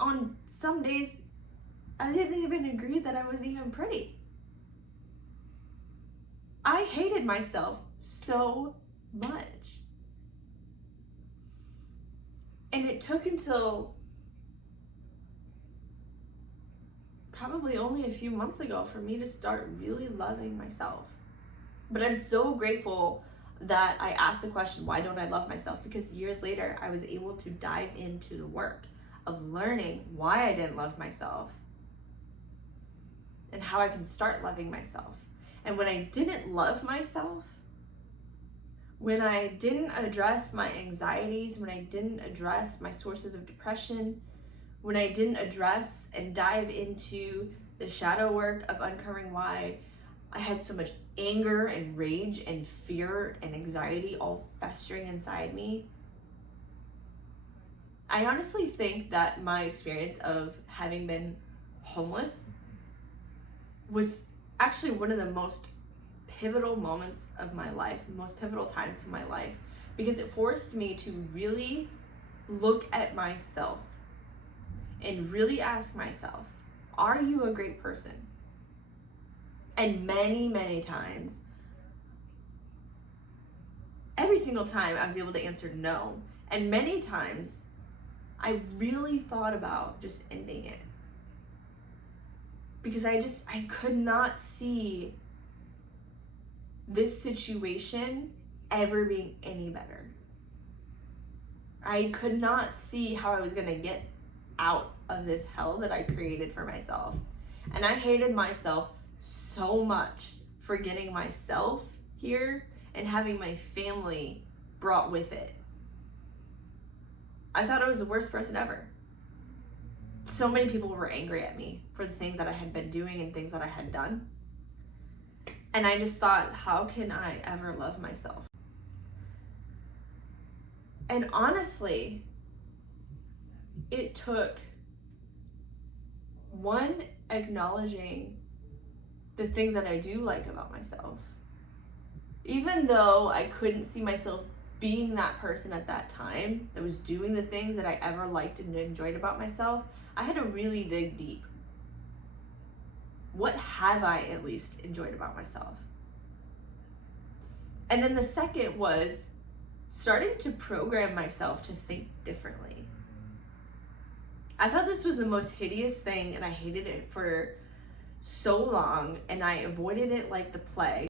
on some days, I didn't even agree that I was even pretty. I hated myself so much. And it took until probably only a few months ago for me to start really loving myself. But I'm so grateful that I asked the question, why don't I love myself? Because years later, I was able to dive into the work of learning why I didn't love myself and how I can start loving myself. And when I didn't love myself, when I didn't address my anxieties, when I didn't address my sources of depression, when I didn't address and dive into the shadow work of uncovering why I had so much anger and rage and fear and anxiety all festering inside me, I honestly think that my experience of having been homeless was actually one of the most pivotal moments of my life, most pivotal times of my life, because it forced me to really look at myself and really ask myself, are you a great person? And many, many times, every single time I was able to answer no. And many times I really thought about just ending it. Because I could not see this situation ever being any better. I could not see how I was gonna get out of this hell that I created for myself. And I hated myself so much for getting myself here and having my family brought with it. I thought I was the worst person ever. So many people were angry at me for the things that I had been doing and things that I had done. And I just thought, how can I ever love myself? And honestly, it took one, acknowledging the things that I do like about myself. Even though I couldn't see myself being that person at that time that was doing the things that I ever liked and enjoyed about myself, I had to really dig deep. What have I at least enjoyed about myself? And then the second was starting to program myself to think differently. I thought this was the most hideous thing and I hated it for so long and I avoided it like the plague.